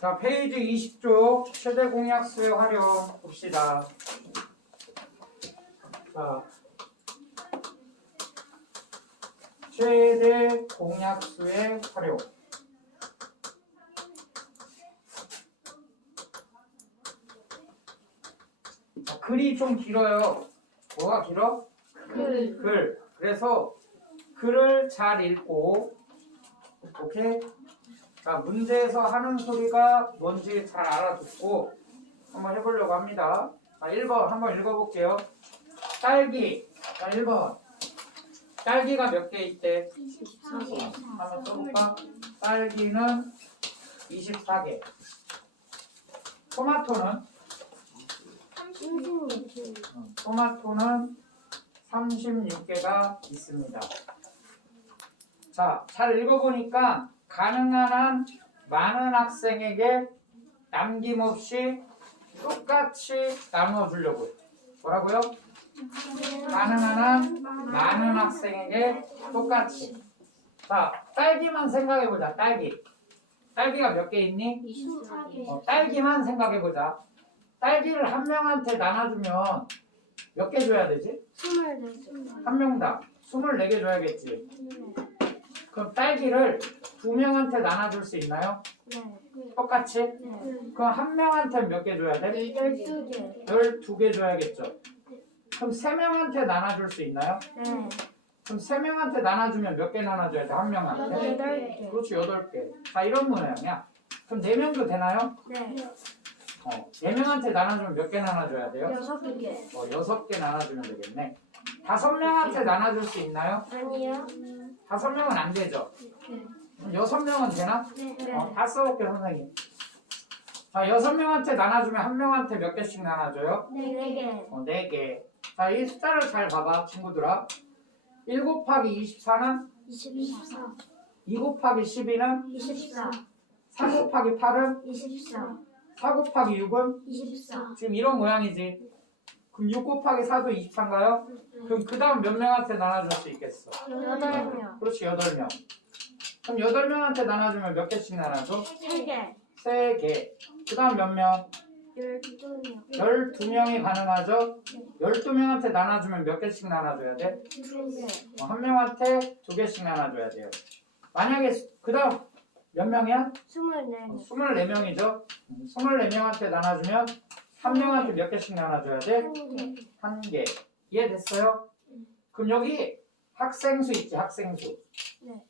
자, 페이지 20쪽 최대 공약수의 활용 봅시다. 자, 최대 공약수의 활용. 자, 글이 좀 길어요. 뭐가 길어? 글. 그래서 글을 잘 읽고, 오케이? 자, 문제에서 하는 소리가 뭔지 잘 알아듣고 한번 해보려고 합니다. 자, 1번 한번 읽어볼게요. 딸기. 자, 1번. 딸기가 몇 개 있대? 24개. 한번 써볼까? 딸기는 24개. 토마토는? 36개. 토마토는 36개가 있습니다. 자, 잘 읽어보니까 가능한 한 많은 학생에게 남김없이 똑같이 나눠주려고요. 뭐라고요? 가능한 한 많은 학생에게 똑같이. 자, 딸기만 생각해보자. 딸기가 몇 개 있니? 24개. 딸기만 생각해보자. 딸기를 한 명한테 나눠주면 몇 개 줘야 되지? 24개. 한 명당 24개 줘야겠지. 그럼 딸기를 두 명한테 나눠줄 수 있나요? 네. 똑같이? 네. 그럼 한 명한테 몇 개 줘야 돼? 12개. 12개 줘야겠죠. 그럼 세 명한테 나눠줄 수 있나요? 네. 그럼 세 명한테 나눠주면 몇 개 나눠줘야 돼? 한 명한테? 8개. 그렇지, 8개. 자, 이런 모양이야. 그럼 4명도 되나요? 네. 4명한테 나눠주면 몇 개 나눠줘야 돼요? 6개. 6개 나눠주면 되겠네. 5명한테 나눠줄 수 있나요? 아니요. 5명은 안 되죠. 네. 그럼 6명은 되나? 네. 다 써볼게요, 선생님. 자, 6명한테 나눠주면 한 명한테 몇 개씩 나눠줘요? 4개. 4개. 자, 이 숫자를 잘 봐봐, 친구들아. 1 곱하기 24는? 24. 2 곱하기 12는? 24. 3 곱하기 8은? 24. 4 곱하기 6은? 24. 지금 이런 모양이지. 그럼 6 곱하기 4도 24인가요? 그럼 그 다음 몇 명한테 나눠줄 수 있겠어? 8명. 그렇지, 8명. 그럼 8명한테 나눠주면 몇 개씩 나눠줘? 3개. 3개. 그 다음 몇 명? 12명. 12명이 가능하죠? 12명한테 나눠주면 몇 개씩 나눠줘야 돼? 2개. 한 명한테 2개씩 나눠줘야 돼요. 만약에 그 다음 몇 명이야? 24명. 24명이죠? 24명한테 나눠주면 한 명한테 몇 개씩 나눠줘야 돼? 1개. 1개. 이해됐어요? 그럼 여기 학생수 있지, 학생수. 네.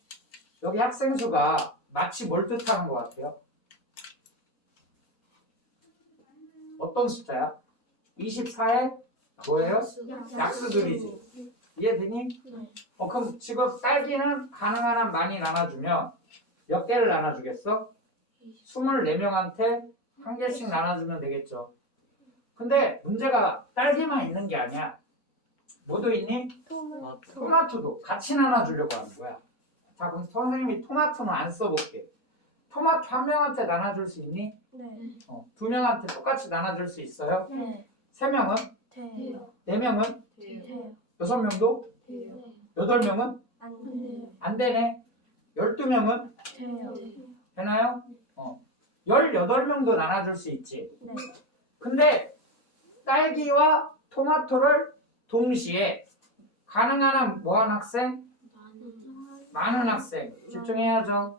여기 학생수가 마치 뭘 뜻하는 것 같아요? 어떤 숫자야? 24에 뭐예요? 약수들이지. 이해되니? 네. 그럼 지금 딸기는 가능한 한 많이 나눠주면 몇 개를 나눠주겠어? 24명한테 한 개씩 나눠주면 되겠죠. 근데 문제가 딸기만 있는 게 아니야. 뭐도 있니? 토마토도 같이 나눠주려고 하는 거야. 자, 그럼 선생님이 토마토는 안 써볼게. 토마토 한 명한테 나눠줄 수 있니? 네. 두 명한테 똑같이 나눠줄 수 있어요? 네. 세 명은? 돼요. 네 명은? 돼요. 6명도? 돼요. 8명은? 안 돼요. 안 되네. 12명은? 돼요. 되나요? 18명도 나눠줄 수 있지. 네. 근데 딸기와 토마토를 동시에 가능한 한 뭐한 학생? 많은 학생. 집중해야죠.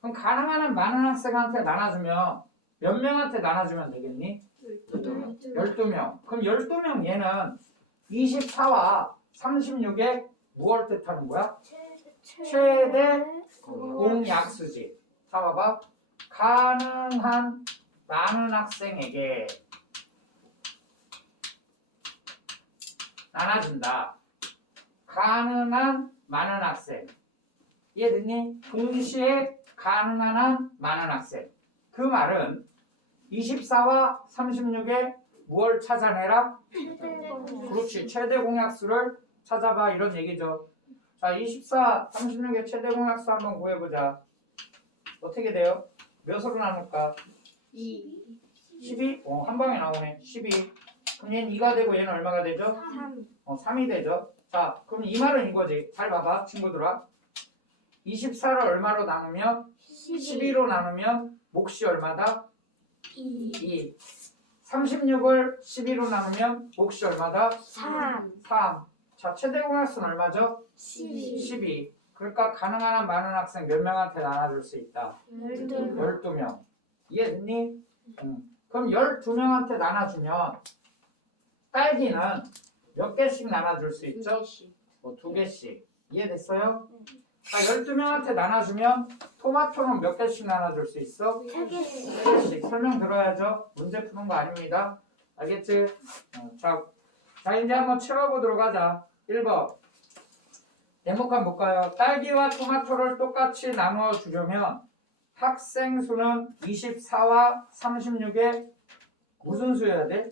그럼 가능한 한 많은 학생한테 나눠주면 몇 명한테 나눠주면 되겠니? 12명. 그럼 12명 얘는 24와 36에 무엇을 뜻하는 거야? 최대 공약수지. 자, 봐봐. 가능한 많은 학생에게 나눠준다. 가능한 많은 학생. 이해됐니? 동시에 가능한 한 많은 학생. 그 말은 24와 36에 무엇을 찾아내라? 그렇지. 최대 공약수를 찾아봐. 이런 얘기죠. 자, 24, 36의 최대 공약수 한번 구해보자. 어떻게 돼요? 몇으로 나눌까? 12? 한 방에 나오네. 12. 그럼 얘는 2가 되고 얘는 얼마가 되죠? 3. 3이 되죠. 자, 그럼 이 말은 이거지. 잘 봐봐, 친구들아. 24를 얼마로 나누면? 12로 나누면 몫이 얼마다? 2 2. 36을 12로 나누면 몫이 얼마다? 3 3. 자, 최대 공약수는 얼마죠? 12 12. 그러니까 가능한 한 많은 학생 몇 명한테 나눠줄 수 있다? 12 12명. 이해됐니? 그럼 12명한테 나눠주면 딸기는 몇 개씩 나눠줄 수 있죠? 뭐 2개씩. 이해됐어요? 자, 12명한테 나눠주면 토마토는 몇 개씩 나눠줄 수 있어? 3개씩 3개씩. 설명 들어야죠. 문제 푸는 거 아닙니다. 알겠지? 자, 이제 한번 채워보도록 하자. 1번. 제목 한번 볼까요? 딸기와 토마토를 똑같이 나누어 주려면 학생 수는 24와 36의 무슨 수여야 돼?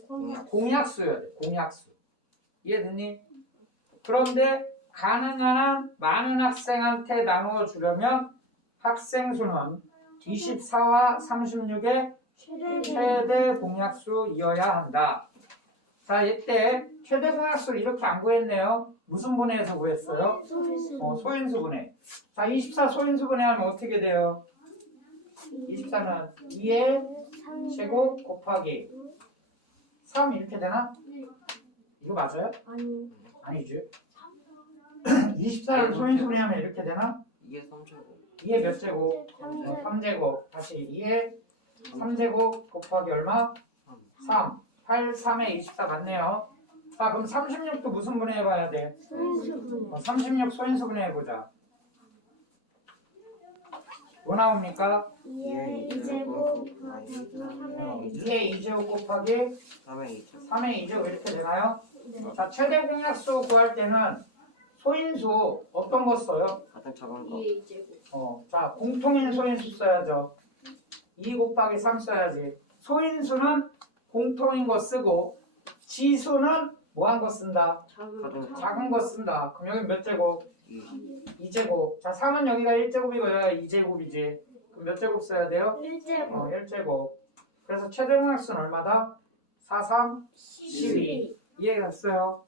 공약수여야 돼. 공약수. 이해됐니? 그런데 가능한 한 많은 학생한테 나누어 주려면 학생 수는 24와 36의 최대 공약수이어야 한다. 자, 이때 최대 공약수를 이렇게 안 구했네요. 무슨 분해에서 구했어요? 소인수분해. 자, 24 소인수분해 하면 어떻게 돼요? 24는 2의 제곱 곱하기 3 이렇게 되나? 이거 맞아요? 아니 아니지. 24를 소인수분해 하면 이렇게 되나? 이게 3제곱 2의 몇 제곱? 3제곱. 다시 2의 3제곱 곱하기 얼마? 3. 8, 3에 24 맞네요. 자, 그럼 36도 무슨 분해 해봐야 돼? 소인수분해 36 소인수 분해 해보자. 뭐 나옵니까? 2의 2제곱 곱하기 3의 2의 2제곱 곱하기 3의 2제곱 3의 2제곱 이렇게 되나요? 네. 자, 최대 공약수 구할 때는 소인수 어떤 거 써요? 가장 작은 거 2의 2제곱 자, 공통인 소인수 써야죠. 2 곱하기 3 써야지. 소인수는 공통인 거 쓰고 지수는 뭐 한 거 쓴다? 가장 작은 거 쓴다. 그럼 여기 몇 제곱? 2 2제곱. 자, 3은 여기가 1제곱이고요. 2제곱이지. 그럼 몇 제곱 써야 돼요? 1제곱 1제곱. 그래서 최대 공약수는 얼마다? 4, 3, 12. 이해했어요?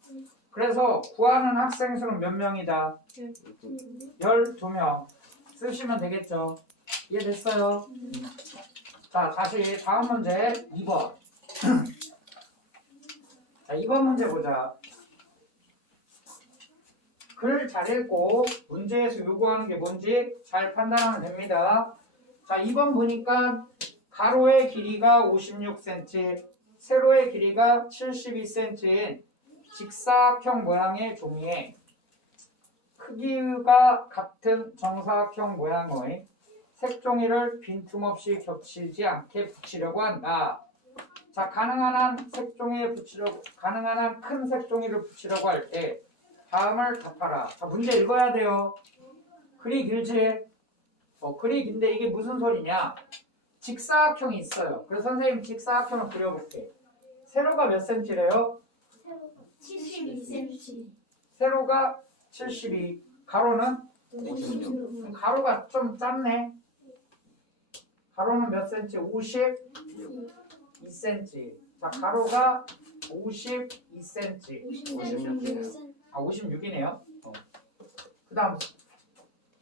그래서 구하는 학생 수는 몇 명이다? 12명. 쓰시면 되겠죠? 이해됐어요? 자, 다시 다음 문제 2번. 자, 2번 문제 보자. 글 잘 읽고 문제에서 요구하는 게 뭔지 잘 판단하면 됩니다. 자, 2번 보니까 가로의 길이가 56cm, 세로의 길이가 72cm인 직사각형 모양의 종이에 크기가 같은 정사각형 모양의 색종이를 빈틈없이 겹치지 않게 붙이려고 한다. 자, 가능한 한 큰 색종이를 붙이려고 할 때 다음을 답하라. 자, 문제 읽어야 돼요. 글이 길지? 글이 긴데 이게 무슨 소리냐? 직사각형이 있어요. 그래서 선생님 직사각형을 그려볼게. 세로가 몇 cm래요? 72cm 세로가 72, 가로는? 56 그럼 가로가 좀 짧네. 가로는 몇 cm? 52cm. 자, 가로가 52cm. 56cm 56이네요. 그 다음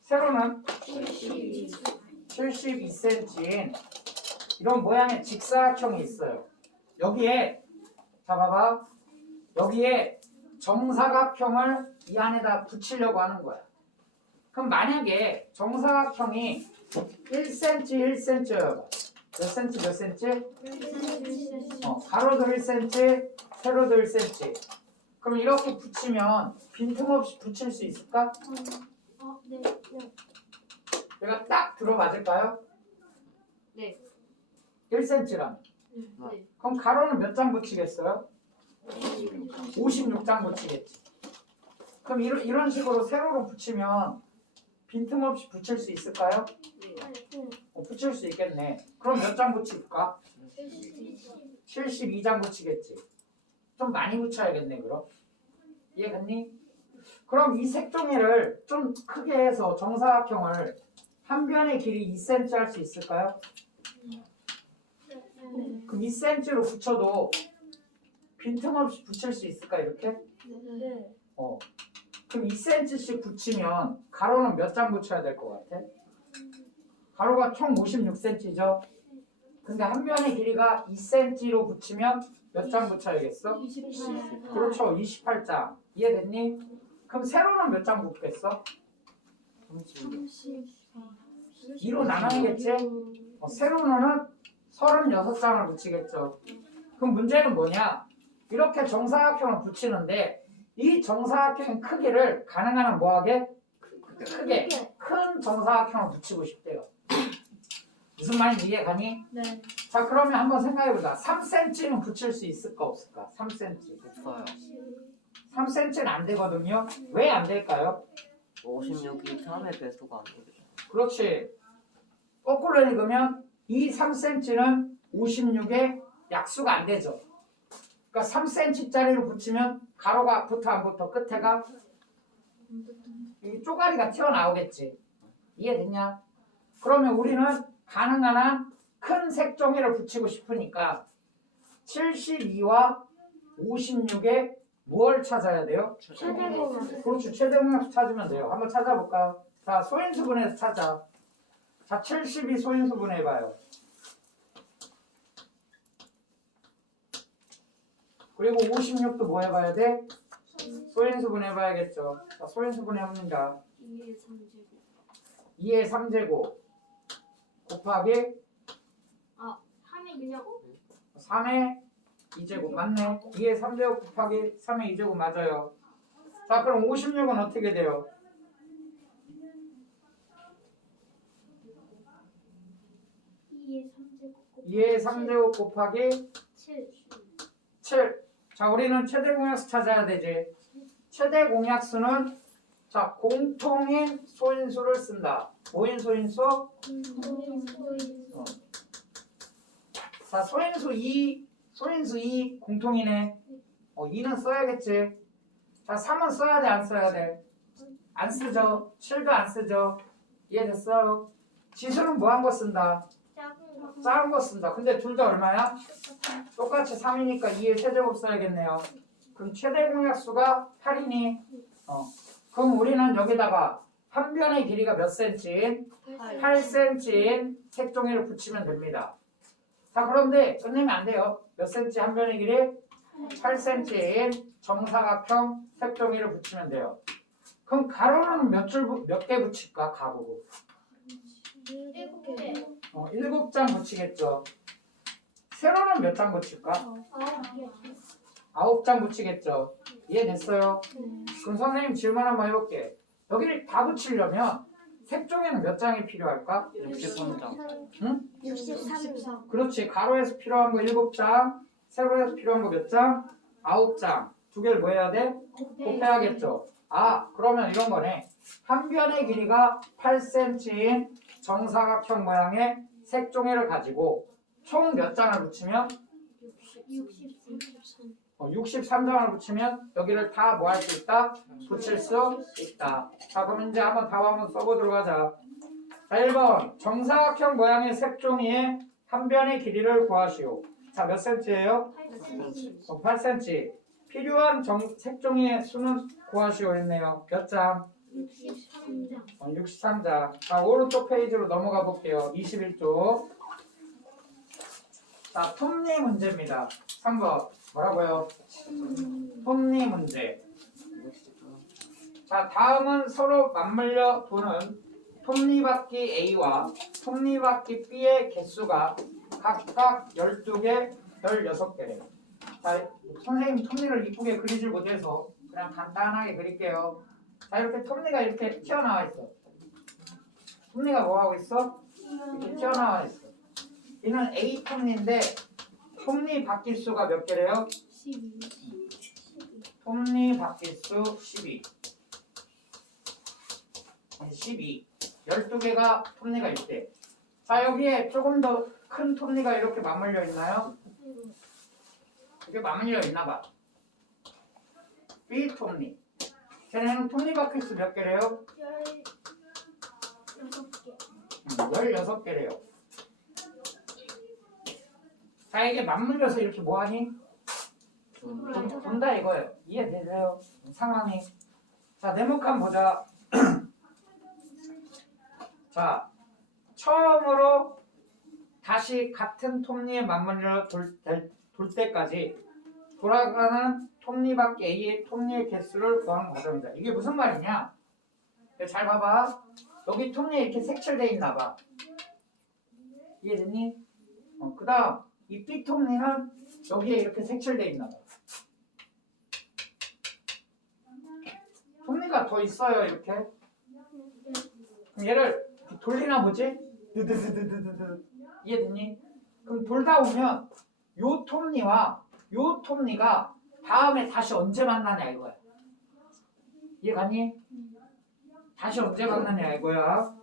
세로는 72cm인 이런 모양의 직사각형이 있어요. 여기에 자 봐봐. 여기에 정사각형을 이 안에다 붙이려고 하는 거야. 그럼 만약에 정사각형이 1cm, 1cm여봐. 몇 cm, 몇 cm? 가로도 1cm, 세로도 1cm. 그럼 이렇게 붙이면 빈틈없이 붙일 수 있을까? 네. 얘가 딱 들어맞을까요? 네. 1cm랑. 네. 그럼 가로는 몇 장 붙이겠어요? 56장 붙이겠지. 그럼 이런 식으로 세로로 붙이면 빈틈없이 붙일 수 있을까요? 붙일 수 있겠네. 그럼 몇 장 붙일까? 72장 붙이겠지. 좀 많이 붙여야겠네 그럼. 이해갔니? 그럼 이 색종이를 좀 크게 해서 정사각형을 한 변의 길이 2cm 할 수 있을까요? 그럼 2cm로 붙여도 빈틈없이 붙일 수 있을까 이렇게? 네. 그럼 2cm씩 붙이면 가로는 몇 장 붙여야 될 것 같아? 가로가 총 56cm죠? 근데 한 변의 길이가 2cm로 붙이면 몇 장 붙여야겠어? 28. 그렇죠. 28장. 이해됐니? 그럼 세로는 몇 장 붙겠어? 36. 2로 나눠야겠지? 세로는 36장을 붙이겠죠. 그럼 문제는 뭐냐? 이렇게 정사각형을 붙이는데 이 정사각형 크기를 가능한 한 뭐하게? 크게 큰 정사각형을 붙이고 싶대요. 무슨 말인지 이해가니? 네. 자 그러면 한번 생각해보자. 3cm는 붙일 수 있을까 없을까? 3cm. 없어요. 3cm는 안 되거든요. 왜 안 될까요? 56이 3의 배수가 안 되죠. 그렇지. 거꾸로 읽으면 이 3cm는 56의 약수가 안 되죠. 그러니까 3cm짜리로 붙이면 가로가 붙어 안 붙어 끝에가 이 쪼가리가 튀어나오겠지. 이해됐냐? 그러면 우리는 가능한 한 큰 색종이를 붙이고 싶으니까 72와 56에 무엇을 찾아야 돼요? 최대공약. 그렇지. 최대공약수 찾으면 돼요. 한번 찾아볼까? 자, 소인수분해서 찾아. 자, 72 소인수분해봐요. 그리고 56도 뭐 해봐야 돼? 소인수분해봐야겠죠. 자, 소인수분해합니다. 2의 3제곱. 2의 3제곱 곱하기 3의 그냥 3의 2제곱 맞네. 2의 3제곱 곱하기 3의 2제곱 맞아요. 자 그럼 56은 어떻게 돼요? 2의 3제곱 곱하기 7. 7. 자 우리는 최대 공약수 찾아야 되지. 최대 공약수는 자 공통인 소인수를 쓴다. 뭐인 소인수? 자 소인수 2 소인수 2 공통이네. 2는 써야겠지. 자 3은 써야 돼 안 써야 돼? 안 쓰죠. 7도 안 쓰죠. 이해됐어요? 지수는 뭐 한 거 쓴다? 작은 거 쓴다. 근데 둘 다 얼마야? 똑같이 3이니까 2의 세제곱 써야겠네요. 그럼 최대 공약수가 8이니? 그럼 우리는 여기다가 한 변의 길이가 몇 cm인? 8cm인 색종이를 붙이면 됩니다. 자 그런데 끝내면 안 돼요. 몇 cm 한 변의 길이? 8cm인 정사각형 색종이를 붙이면 돼요. 그럼 가로는 몇 개 붙일까? 가로 7개. 7장 붙이겠죠. 세로는 몇 장 붙일까? 9개. 9장 붙이겠죠. 이해됐어요? 그럼 선생님 질문 한번 해볼게. 여기를 다 붙이려면 색종이는 몇 장이 필요할까? 63장. 응? 63. 그렇지. 가로에서 필요한 거 7장, 세로에서 필요한 거 몇 장? 9장. 두 개를 뭐 해야 돼? 곱해야겠죠. 그러면 이런 거네. 한 변의 길이가 8cm인 정사각형 모양의 색종이를 가지고 총 몇 장을 붙이면? 63장을 붙이면 여기를 다 뭐 할 수 있다? 붙일 수 있다. 자 그럼 이제 한번 답 한번 써보도록 하자. 자 1번 정사각형 모양의 색종이의 한 변의 길이를 구하시오. 자 몇 cm예요? 8cm. 필요한 색종이의 수는 구하시오 했네요. 몇 장? 63장. 63장. 자 오른쪽 페이지로 넘어가 볼게요. 21쪽. 자 톱니 문제입니다. 3번 뭐라고요? 톱니 문제. 자 다음은 서로 맞물려 도는 톱니바퀴 A와 톱니바퀴 B의 개수가 각각 12개, 16개래요. 자 선생님 톱니를 이쁘게 그리질 못해서 그냥 간단하게 그릴게요. 자 이렇게 톱니가 이렇게 튀어나와 있어. 톱니가 뭐하고 있어? 이렇게 튀어나와 있어. 이는 A 톱니인데 톱니 바퀴수가 몇 개래요? 12. 톱니 바퀴수 12. 12. 12개가 톱니가 있대. 자 여기에 조금 더 큰 톱니가 이렇게 맞물려 있나요? 이게 맞물려 있나 봐. B 톱니. 쟤네는 톱니 바퀴수 몇 개래요? 16개. 16개래요. 자 이게 맞물려서 이렇게 뭐하니? 돈다 이거예요. 이해되세요? 상황이. 자 네모칸 보자. 자 처음으로 다시 같은 톱니에 맞물려 돌 때까지 돌아가는 톱니바퀴 A의 톱니의 개수를 구하는 과정이다. 이게 무슨 말이냐? 잘 봐봐. 여기 톱니에 이렇게 색칠돼 있나 봐. 이해됐니? 그 다음 이 B 톱니는 여기에 이렇게 색칠돼 있나 봐. 톱니가 더 있어요, 이렇게. 그럼 얘를 이렇게 돌리나 보지? 드드드드드드. 이해됐니? 그럼 돌다 보면 요 톱니와 요 톱니가 다음에 다시 언제 만나냐 이거야. 이해 갔니? 다시 언제 만나냐 이거야.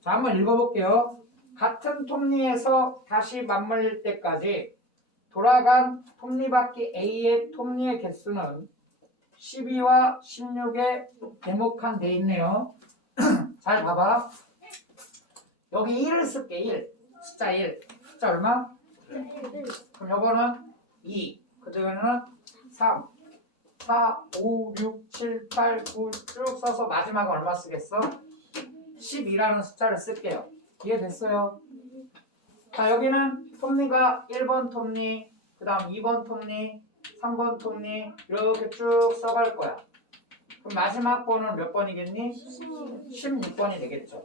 자, 한번 읽어볼게요. 같은 톱니에서 다시 맞물릴 때까지 돌아간 톱니바퀴 A의 톱니의 개수는 12와 16에 대목한 돼 있네요. 잘 봐봐. 여기 1을 쓸게. 1. 숫자 1. 숫자 얼마? 그럼 요거는 2. 그 다음에는 3, 4, 5, 6, 7, 8, 9 쭉 써서 마지막은 얼마 쓰겠어? 12라는 숫자를 쓸게요. 이해됐어요? 자, 여기는 톱니가 1번 톱니, 그 다음 2번 톱니, 3번 톱니 이렇게 쭉 써갈 거야. 그럼 마지막 번은 몇 번이겠니? 16번이 되겠죠.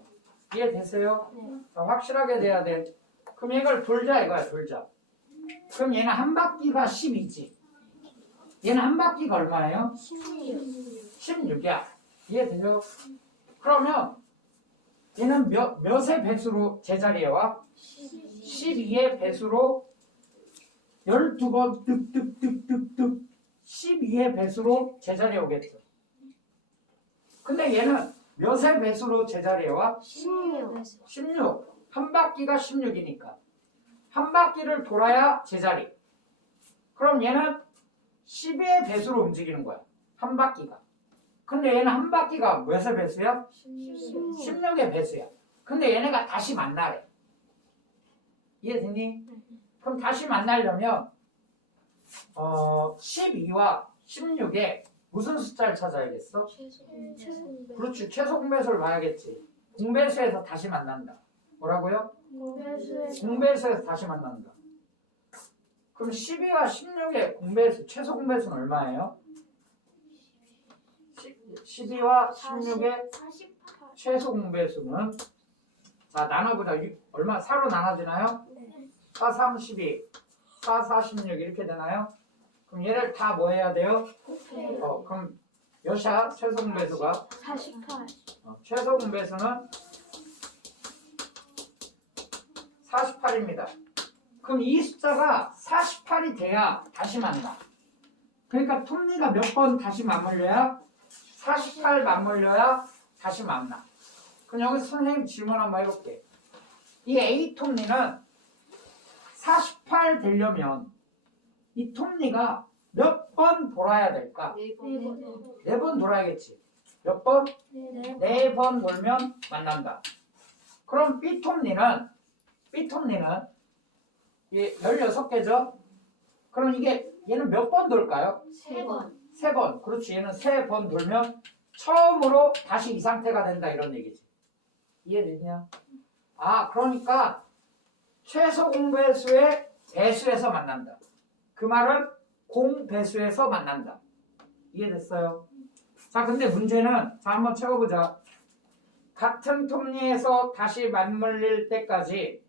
이해됐어요? 자, 확실하게 돼야 돼. 그럼 이걸 돌자 이거야. 돌자. 그럼 얘는 한 바퀴가 12지. 얘는 한 바퀴가 얼마예요? 16이야. 이해돼요? 그러면 얘는 몇의 배수로 제자리에 와? 12의 배수로 12번 뚝뚝뚝뚝뚝 12의 배수로 제자리에 오겠죠. 근데 얘는 몇의 배수로 제자리에 와? 16. 한 바퀴가 16이니까. 한 바퀴를 돌아야 제자리. 그럼 얘는 12의 배수로 움직이는 거야. 한 바퀴가. 근데 얘는 한 바퀴가 몇의 배수야? 16의 배수야. 근데 얘네가 다시 만나래. 이해되니? 그럼 다시 만나려면 12와 16에 무슨 숫자를 찾아야겠어? 그렇지. 최소 공배수를 봐야겠지. 공배수에서 다시 만난다. 뭐라고요? 공배수에서 다시 만난다. 그럼 12와 16의 공배수, 최소 공배수는 얼마예요? 12와 16의 최소 공배수는 자 나눠보자. 얼마? 4로 나눠지나요? 4, 3, 12, 4, 4, 16 이렇게 되나요? 그럼 얘를 다 뭐 해야 돼요? 그럼 몇이야? 최소 공배수가? 48. 최소 공배수는 48입니다. 그럼 이 숫자가 48이 돼야 다시 만나. 그러니까 톱니가 몇 번 다시 맞물려야? 48 맞물려야 다시 만나. 그럼 여기서 선생님 질문 한번 해볼게. 이 A 톱니는 48 되려면 이 톱니가 몇 번 돌아야 될까? 4번 돌아야겠지. 몇 번? 4번 돌면 만난다. 그럼 B 톱니는 이 16개죠? 그럼 얘는 몇 번 돌까요? 3번. 3번. 그렇지. 얘는 3번 돌면 처음으로 다시 이 상태가 된다 이런 얘기지. 이해되냐? 그러니까 최소 공배수의 배수에서 만난다. 그 말은 공배수에서 만난다. 이해됐어요? 자, 근데 문제는 자 한번 채워보자. 같은 톱니에서 다시 맞물릴 때까지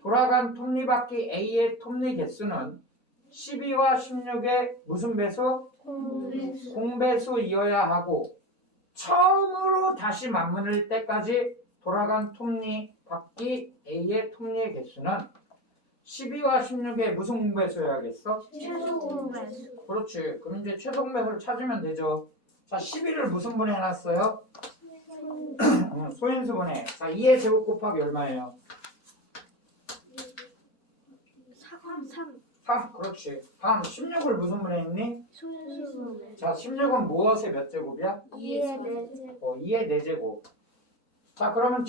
돌아간 톱니바퀴 A의 톱니 개수는 12와 16의 무슨 배수? 공배수이어야 하고 처음으로 다시 맞물릴 때까지 돌아간 톱니바퀴 A의 톱니의 개수는 12와 16의 무슨 공배수여야겠어? 최소 공배수. 그렇지. 그럼 이제 최소 공배수를 찾으면 되죠. 자, 12를 무슨 분해 해놨어요? 소인수분해. 자, 2의 제곱 곱하기 얼마예요? 3. 3. 그렇지. 다음 16을 무슨 분해했니? 소인수분해. 자, 16은 무엇의 몇 제곱이야? 2의 4제곱. 2의 4제곱. 자, 그러면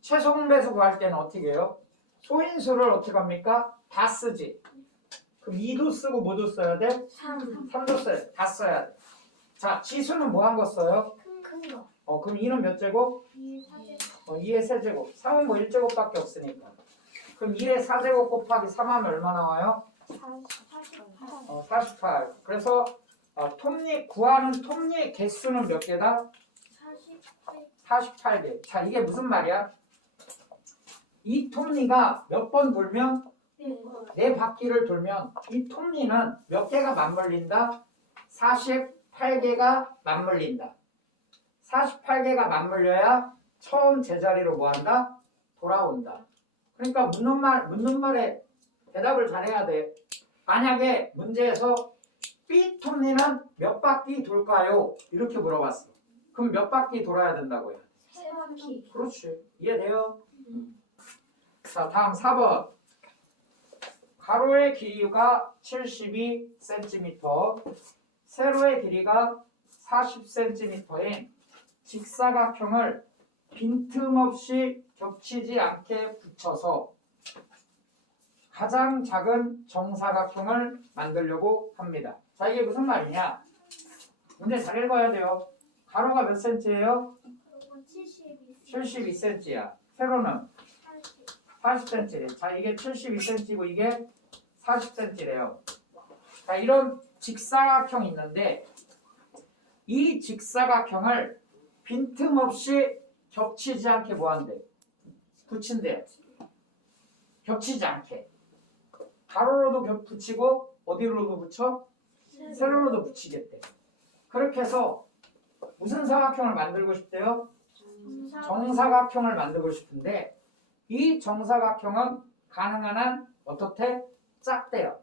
최소 공배수 구할 때는 어떻게 해요? 소인수를 어떻게 합니까? 다 쓰지. 그럼 2도 쓰고 뭐도 써야 돼? 3도 써야 돼. 다 써야 돼. 자, 지수는 뭐 한 거 써요? 큰 거. 그럼 2는 몇 제곱? 2의 4제곱. 2의 세제곱. 3은 뭐 1제곱밖에 없으니까. 그럼 1의 4제곱 곱하기 3하면 얼마 나와요? 48. 48. 그래서 톱니 구하는 톱니의 개수는 몇 개다? 48개. 자, 이게 무슨 말이야? 이 톱니가 몇 번 돌면 네 바퀴를 돌면 이 톱니는 몇 개가 맞물린다? 48개가 맞물린다. 48개가 맞물려야 처음 제자리로 뭐한다? 돌아온다. 그러니까 묻는 말에 대답을 잘해야 돼. 만약에 문제에서 B 톱니는 몇 바퀴 돌까요? 이렇게 물어봤어. 그럼 몇 바퀴 돌아야 된다고요? 3바퀴. 그렇지. 이해돼요? 자, 다음 4번. 가로의 길이가 72cm, 세로의 길이가 40cm인 직사각형을 빈틈없이 겹치지 않게 붙여서 가장 작은 정사각형을 만들려고 합니다. 자, 이게 무슨 말이냐? 문제 잘 읽어야 돼요. 가로가 몇 cm예요? 72cm야. 세로는 40cm래. 자, 이게 72cm고 이게 40cm래요. 자, 이런 직사각형이 있는데 이 직사각형을 빈틈없이 겹치지 않게 뭐한대? 붙인대. 겹치지 않게. 가로로도 붙이고 어디로도 붙여? 세로로도 붙이겠대. 그렇게 해서 무슨 사각형을 만들고 싶대요? 정사각형을 만들고 싶은데 이 정사각형은 가능한 한 어떻게? 작대요.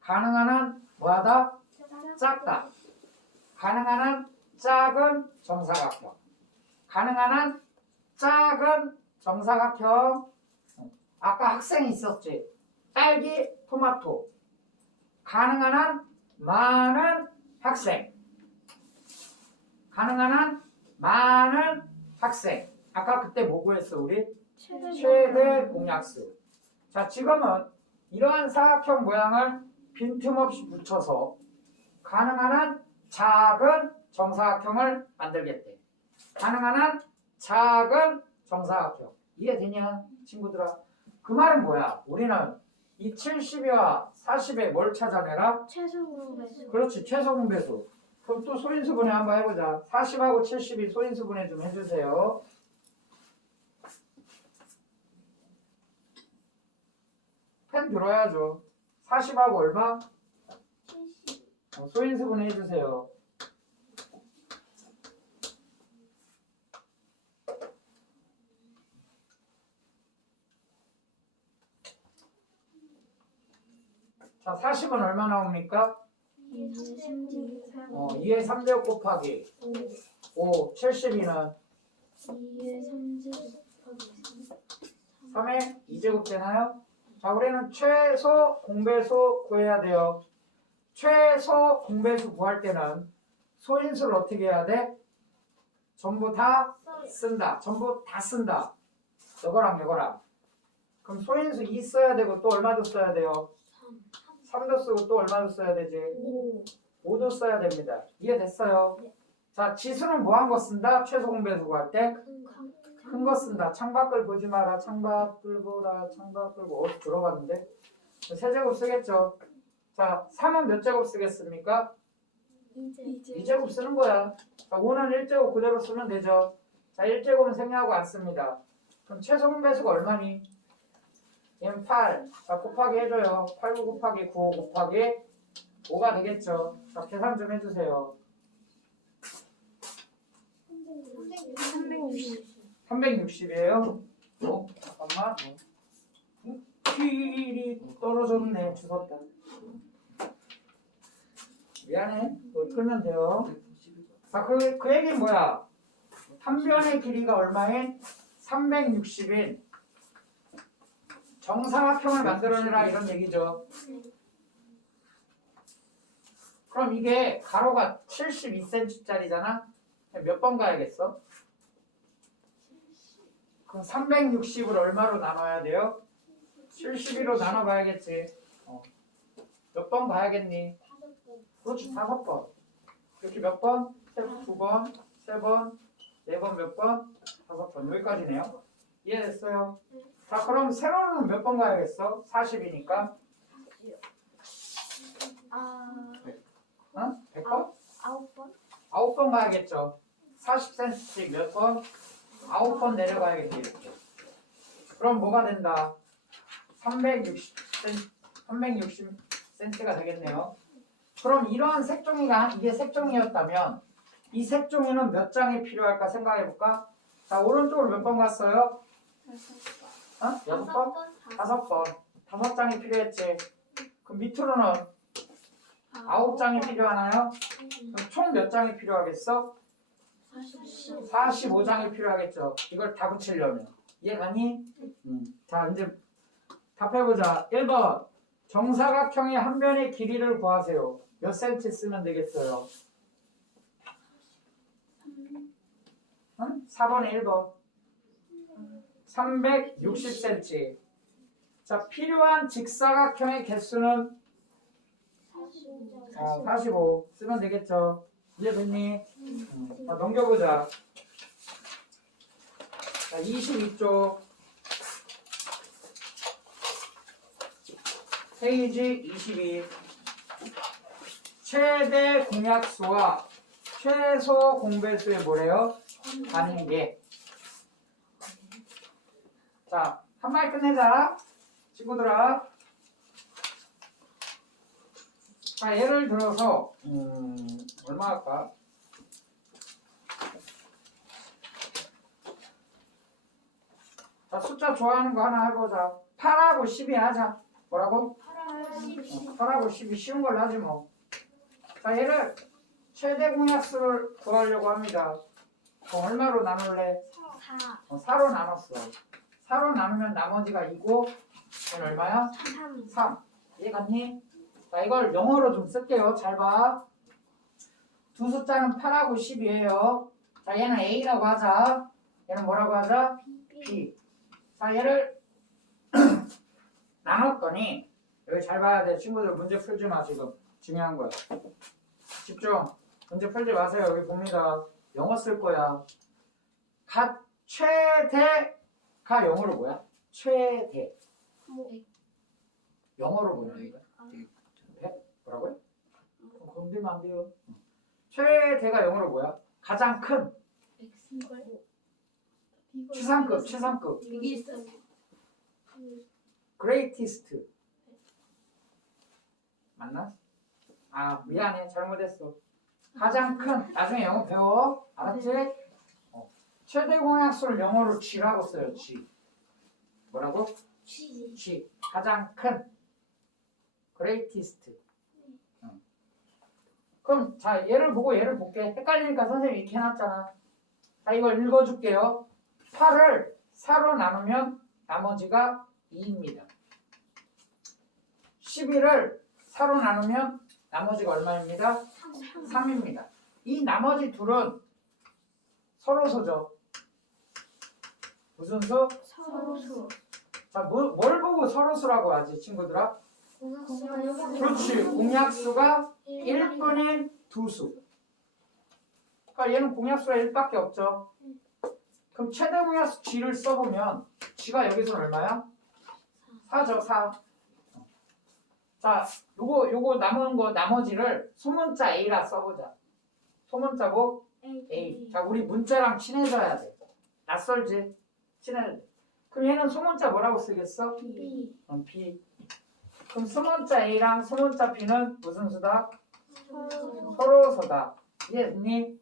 가능한 한 뭐하다? 작다. 가능한 한 작은 정사각형. 가능한 한 작은 정사각형. 아까 학생이 있었지. 딸기, 토마토. 가능한 한 많은 학생. 가능한 한 많은 학생. 아까 그때 뭐 구했어 우리? 최대 공약수. 자, 지금은 이러한 사각형 모양을 빈틈없이 붙여서 가능한 한 작은 정사각형을 만들겠대. 가능한 한 작은 정사각형. 이해되냐 친구들아? 그 말은 뭐야? 우리는 이 70이와 40에 뭘 찾아내라? 최소 공배수. 그렇지, 최소 공배수. 그럼 또 소인수분해 한번 해보자. 40하고 70이 소인수분해 좀 해주세요. 펜 들어야죠. 40하고 얼마? 70. 소인수분해 해주세요. 자, 40은 얼마 나옵니까? 2의 3제곱 곱하기 5, 72는 2의 3제곱 곱하기 3의 2제곱 되나요? 자, 우리는 최소 공배수 구해야 돼요. 최소 공배수 구할 때는 소인수를 어떻게 해야 돼? 전부 다 쓴다. 전부 다 쓴다. 이거랑. 그럼 소인수 2 써야 되고 또 얼마 더 써야 돼요? 3도 쓰고 또 얼마 더 써야 되지? 5도 써야 됩니다. 이해됐어요? 자, 지수는 뭐 한 거 쓴다? 최소 공배수 구할 때? 큰 거 쓴다. 창밖을 보지 마라. 창밖을 보라. 창밖을 보라. 어디 들어봤는데? 세제곱 쓰겠죠? 자, 3은 몇 제곱 쓰겠습니까? 2제곱 쓰는 거야. 자, 5는 1제곱 그대로 쓰면 되죠. 자, 1제곱은 생략하고 안 씁니다. 그럼 최소 공배수가 얼마니? 얘는 8. 자, 곱하기 해줘요. 89 곱하기 9 곱하기 5가 되겠죠. 자, 계산 좀 해주세요. 360이에요? 잠깐만. 필이 떨어졌네. 주웠다. 미안해. 끌면 돼요. 자, 그 얘기는 뭐야? 한 변의 길이가 얼마인? 360인 정사각형을 만들어내라 이런 얘기죠. 그럼 이게 가로가 72cm짜리잖아? 몇 번 가야겠어? 그럼 360을 얼마로 나눠야 돼요? 72로 나눠봐야겠지. 몇 번 가야겠니? 그렇지, 5번. 이렇게 몇 번? 2번, 3번, 4번 몇 번? 5번. 여기까지네요. 이해됐어요? 자, 그럼 세로는 몇 번 가야겠어? 40이니까. 아, 어? 100번? 9번? 9번 가야겠죠. 40cm 몇 번? 9번 내려가야겠죠. 이렇게. 그럼 뭐가 된다? 360cm가 되겠네요. 그럼 이러한 색종이가 이게 색종이였다면 이 색종이는 몇 장이 필요할까 생각해볼까? 자, 오른쪽으로 몇 번 갔어요? 6번? 5번. 5장이 필요했지. 그럼 밑으로는 9장이 필요하나요? 그럼 총 몇 장이 필요하겠어? 45장이 필요하겠죠. 이걸 다 붙이려면. 이해가니? 자, 이제 답해보자. 1번. 정사각형의 한 변의 길이를 구하세요. 몇 센치 쓰면 되겠어요? 4번에 1번. 360cm. 자, 필요한 직사각형의 개수는 45 쓰면 되겠죠. 이해됐니? 자, 넘겨보자. 자, 22쪽 페이지 22. 최대 공약수와 최소 공배수의 뭐래요? 관계. 자, 한 마디 끝내자. 친구들아. 자, 예를 들어서 얼마 할까? 자, 숫자 좋아하는 거 하나 해보자. 8하고 12 하자. 뭐라고? 8하고 12 쉬운 걸로 하지 뭐. 자, 얘를 최대 공약수를 구하려고 합니다. 그럼 얼마로 나눌래? 4로 나눴어. 4로 나누면 나머지가 2고 얘는 얼마야? 3. 이해갔니? 자, 이걸 영어로 좀 쓸게요. 잘 봐. 두 숫자는 8하고 10이에요. 자, 얘는 A라고 하자. 얘는 뭐라고 하자? B. 자, 얘를 나눴더니 여기 잘 봐야 돼. 친구들 문제 풀지 마. 지금 중요한 거야. 집중. 문제 풀지 마세요. 여기 봅니다. 영어 쓸 거야. 최대가 영어로 뭐야? 최대. 영어로 뭐냐는 거야? 100? 뭐라고요? 건들면 안 돼요. 최대가 영어로 뭐야? 가장 큰 최상급 greatest 맞나? 아, 미안해. 잘못했어. 가장 큰. 나중에 영어 배워. 알았지? 최대 공약수를 영어로 G라고 써요. G. 뭐라고? G. 가장 큰 greatest. 그럼 자, 얘를 보고 얘를 볼게. 헷갈리니까 선생님이 이렇게 해놨잖아. 자, 이걸 읽어줄게요. 8을 4로 나누면 나머지가 2입니다. 11을 4로 나누면 나머지가 얼마입니다? 3입니다. 이 나머지 둘은 서로소죠. 무슨 수? 서로수. 자, 뭘 보고 서로수라고 하지, 친구들아? 그렇지. 공약수가 1분인 두수. 그러니까 얘는 공약수가 1밖에 없죠. 그럼 최대 공약수 G를 써보면 G가 여기서 얼마야? 4죠, 4. 자, 요거 남은 거 나머지를 소문자 A라 써보자. 소문자고 A. 자, 우리 문자랑 친해져야 돼. 낯설지? 친해야 돼. 그럼 얘는 소문자 뭐라고 쓰겠어? B. B. 그럼 소문자 A랑 소문자 B는 무슨 수다? 서로서다. 이해됐니?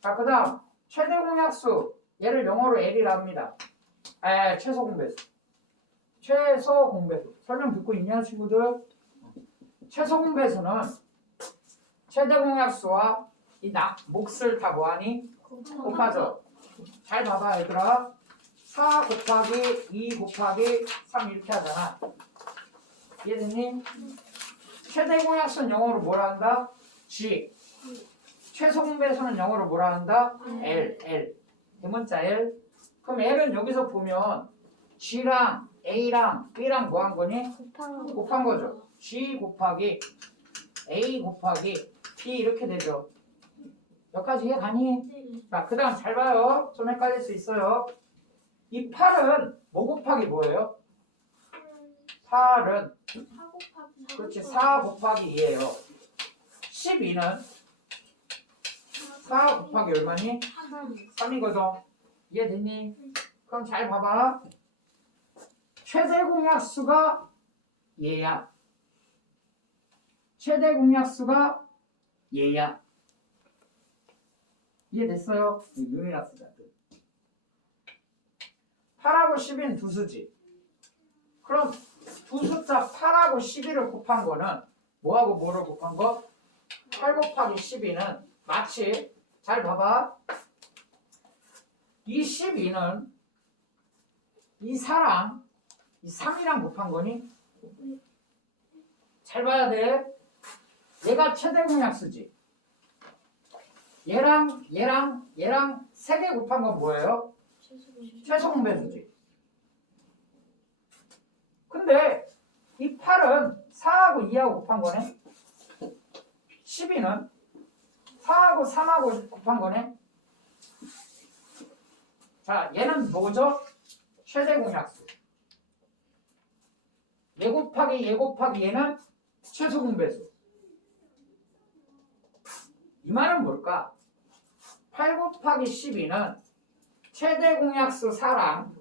자, 그 다음 최대 공약수 얘를 영어로 L이라 합니다. 최소 공배수. 최소 공배수. 설명 듣고 있냐 친구들? 최소 공배수는 최대 공약수와 이 몫을 다 뭐하니? 곱하죠. 잘 봐봐 얘들아. 4 곱하기 2 곱하기 3 이렇게 하잖아. 이해됐니? 최대 공약수는 영어로 뭐라 한다? G. 최소 공배수는 영어로 뭐라 한다? L. 대문자 L. 그럼 L은 여기서 보면 G랑 A랑 B랑 뭐 한 거니? 곱한 거죠. G 곱하기 A 곱하기 B 이렇게 되죠. 여기까지 이해 가니? 자, 그 다음 잘 봐요. 좀 헷갈릴 수 있어요. 이 8은 뭐 곱하기 뭐예요? 8은 4 곱하기 그렇지 4 곱하기 2예요. 12는 4 곱하기 얼마니? 3이거든. 이해됐니? 그럼 잘 봐봐. 최대 공약수가 얘야. 최대 공약수가 얘야. 이해됐어요? 눈이라 쓰자. 8하고 10인 두 수지. 그럼 두 숫자 8하고 12를 곱한 거는 뭐하고 뭐를 곱한 거? 8 곱하기 12는 마치 잘 봐봐. 이 12는 이 4랑 이 3이랑 곱한 거니? 잘 봐야 돼. 얘가 최대 공약수지. 얘랑 세 개 곱한 건 뭐예요? 최소 공배수지. 근데 이 8은 4하고 2하고 곱한 거네. 12는 4하고 3하고 곱한 거네. 자, 얘는 뭐죠? 최대 공약수. 얘 곱하기 얘 곱하기 얘는 최소 공배수. 이 말은 뭘까? 8 곱하기 12는 최대 공약수 4랑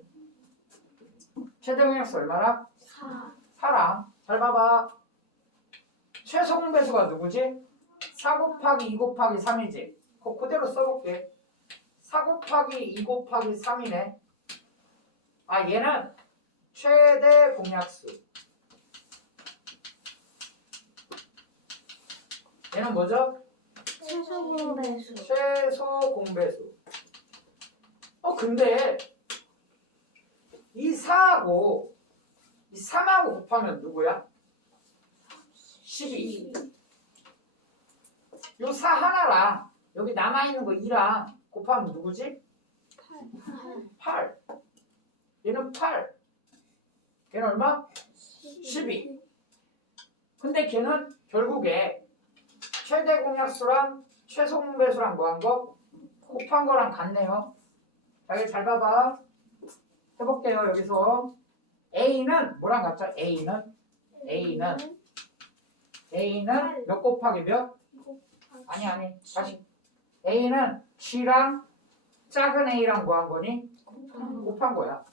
최대 공약수 얼마나? 4랑 잘 봐봐. 최소 공배수가 누구지? 4 곱하기 2 곱하기 3이지. 그대로 써볼게. 4 곱하기 2 곱하기 3이네. 아, 얘는 최대 공약수. 얘는 뭐죠? 최소 공배수. 최소 공배수. 근데 이 4하고 이 3하고 곱하면 누구야? 12. 요 4 하나랑 여기 남아있는 거 2랑 곱하면 누구지? 8. 얘는 8. 걔는 얼마? 12. 근데 걔는 결국에 최대 공약수랑 최소 공배수랑 뭐 한 거? 곱한 거랑 같네요. 자, 이거 잘 봐봐. 해볼게요. 여기서 A는 뭐랑 같죠? A는 몇 곱하기 몇? 아니 다시. A는 G랑 작은 A랑 뭐 한 거니? 곱한 거야.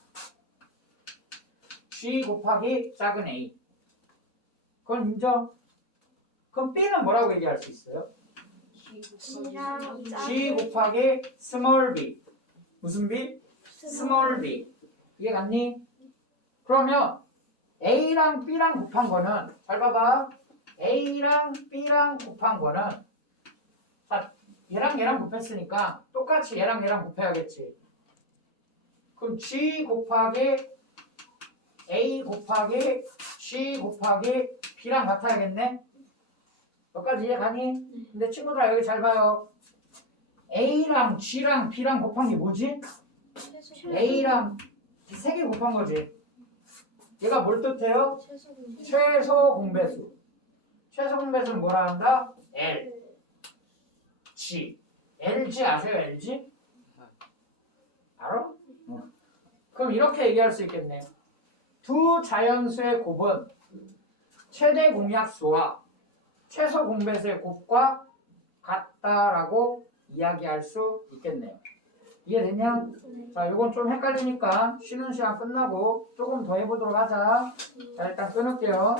G 곱하기 작은 A. 그건 인정? 그럼 B는 뭐라고 얘기할 수 있어요? G 곱하기 small b. 무슨 b? small b. 이해 갔니? 그러면 A랑 B랑 곱한 거는 잘 봐봐. A랑 B랑 곱한 거는 자, 얘랑 곱했으니까 똑같이 얘랑 곱해야겠지. 그럼 G 곱하기 A 곱하기 G 곱하기 B랑 같아야겠네? 여기까지 이해 가니? 근데 친구들아 여기 잘 봐요. A랑 G랑 B랑 곱한 게 뭐지? A랑 세 개 곱한 거지. 얘가 뭘 뜻해요? 최소 공배수. 최소 공배수는 뭐라 한다? L, G. LG 아세요? LG? 알아? 그럼 이렇게 얘기할 수 있겠네요. 두 자연수의 곱은 최대 공약수와 최소 공배수의 곱과 같다라고 이야기할 수 있겠네요. 이해됐냐? 자, 이건 좀 헷갈리니까 쉬는 시간 끝나고 조금 더 해보도록 하자. 자, 일단 끊을게요.